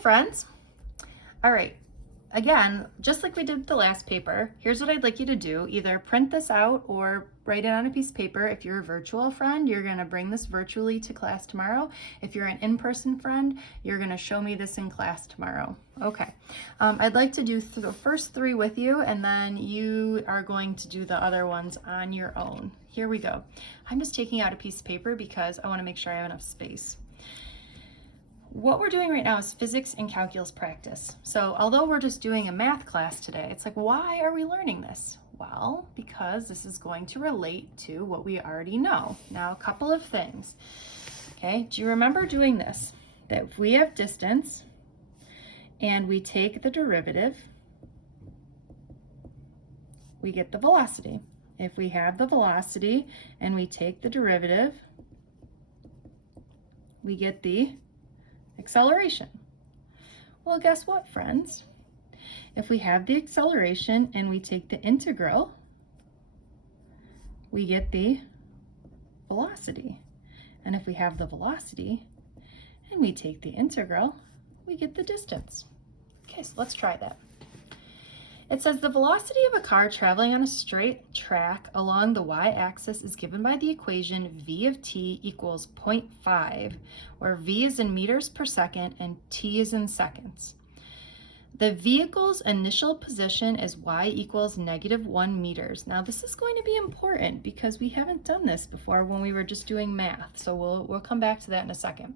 friends. All right, again, just like we did the last paper, here's what I'd like you to do. Either print this out or write it on a piece of paper. If you're a virtual friend, you're gonna bring this virtually to class tomorrow. If you're an in-person friend, you're gonna show me this in class tomorrow. Okay, I'd like to do the first three with you, and then you are going to do the other ones on your own. Here we go. I'm just taking out a piece of paper because I wanna make sure I have enough space. What we're doing right now is physics and calculus practice. So although we're just doing a math class today, it's like, why are we learning this? Well, because this is going to relate to what we already know. Now, a couple of things. Okay, do you remember doing this? That if we have distance and we take the derivative, we get the velocity. If we have the velocity and we take the derivative, we get the acceleration. Well, guess what, friends? If we have the acceleration and we take the integral, we get the velocity. And if we have the velocity and we take the integral, we get the distance. Okay, so let's try that. It says the velocity of a car traveling on a straight track along the y-axis is given by the equation v of t equals 0.5, where v is in meters per second and t is in seconds. The vehicle's initial position is y equals -1 meters. Now this is going to be important because we haven't done this before when we were just doing math, so we'll come back to that in a second.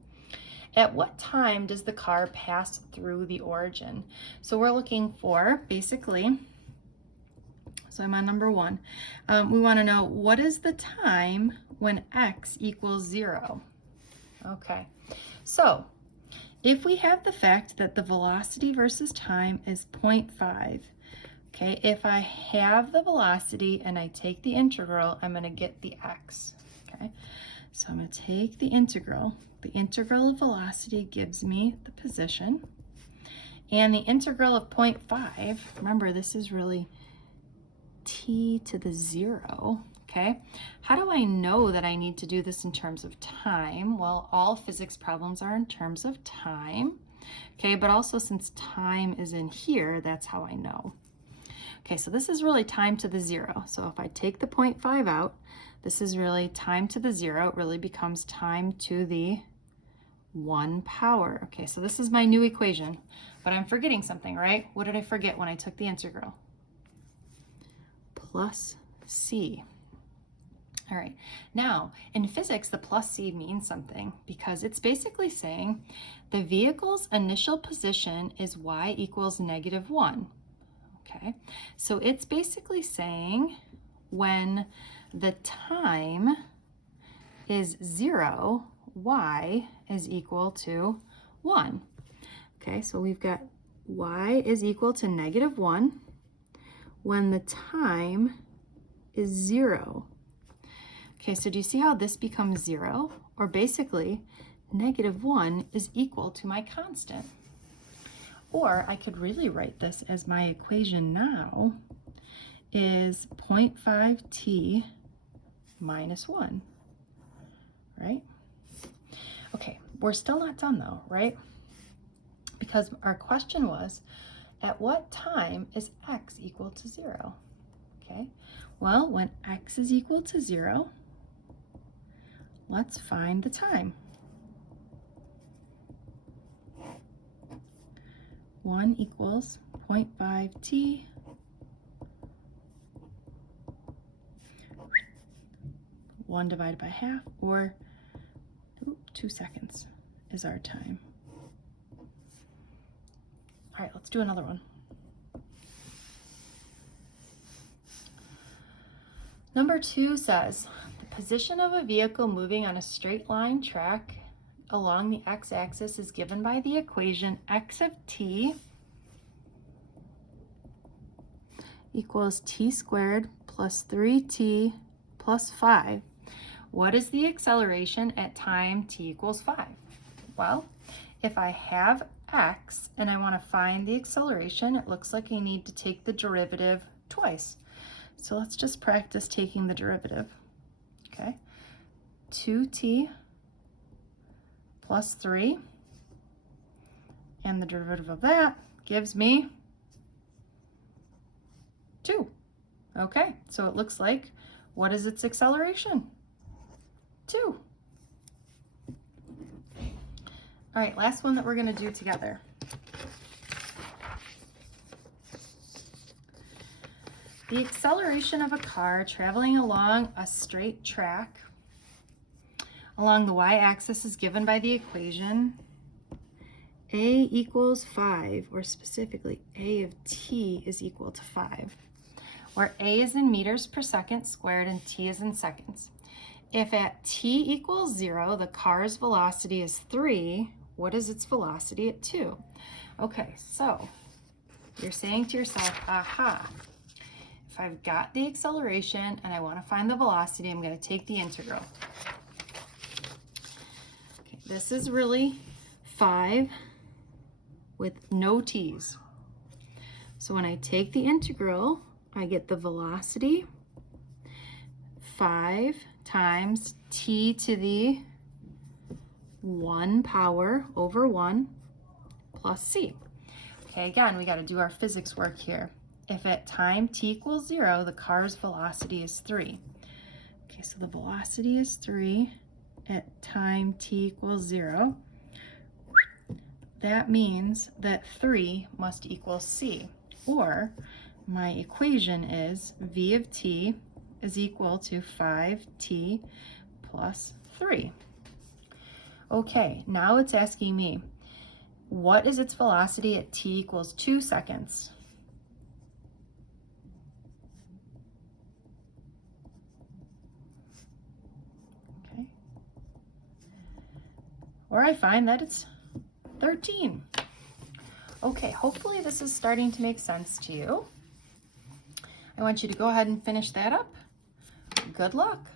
At what time does the car pass through the origin? So we're looking for, basically, so I'm on number one. We want to know, what is the time when x equals 0? Okay, so if we have the fact that the velocity versus time is 0.5, okay, if I have the velocity and I take the integral, I'm going to get the x, okay? So I'm going to take the integral. The integral of velocity gives me the position. And the integral of 0.5, remember this is really t to the 0, okay? How do I know that I need to do this in terms of time? Well, all physics problems are in terms of time, okay? But also since time is in here, that's how I know. Okay, so this is really time to the 0. So if I take the 0.5 out, this is really time to the 0. It really becomes time to the 1 power. Okay, so this is my new equation, but I'm forgetting something, right? What did I forget when I took the integral? Plus c. All right, now in physics, the plus c means something because it's basically saying the vehicle's initial position is y equals -1. Okay, so it's basically saying when the time is 0, y is equal to 1. Okay, so we've got y is equal to -1 when the time is 0. Okay, so do you see how this becomes 0? Or basically, -1 is equal to my constant. Or I could really write this as my equation now is 0.5t minus 1, right? Okay, we're still not done though, right? Because our question was, at what time is x equal to 0? Okay, well, when x is equal to 0, let's find the time. 1 equals 0.5t. 1 divided by half, or 2 seconds is our time. All right, let's do another one. Number 2 says, the position of a vehicle moving on a straight line track along the x-axis is given by the equation x of t equals t squared plus 3t plus 5. What is the acceleration at time t equals 5? Well, if I have x and I want to find the acceleration, it looks like I need to take the derivative twice. So let's just practice taking the derivative. Okay, 2t plus 3 And the derivative of that gives me 2. Okay, so it looks like, what is its acceleration? 2. All right, last one that we're going to do together. The acceleration of a car traveling along a straight track along the y-axis is given by the equation a equals 5, or specifically a of t is equal to 5, where a is in meters per second squared and t is in seconds. If at t equals 0, the car's velocity is 3, what is its velocity at 2? Okay, so you're saying to yourself, aha, if I've got the acceleration and I want to find the velocity, I'm going to take the integral. Okay, this is really 5 with no t's. So when I take the integral, I get the velocity 5 times t to the 1 power over 1 plus c. Okay, again, we got to do our physics work here. If at time t equals 0, the car's velocity is 3. Okay, so the velocity is 3 at time t equals 0. That means that 3 must equal c, or my equation is v of t is equal to 5t plus 3. Okay, now it's asking me, what is its velocity at t equals 2 seconds? Okay. Or I find that it's 13. Okay, hopefully this is starting to make sense to you. I want you to go ahead and finish that up. Good luck.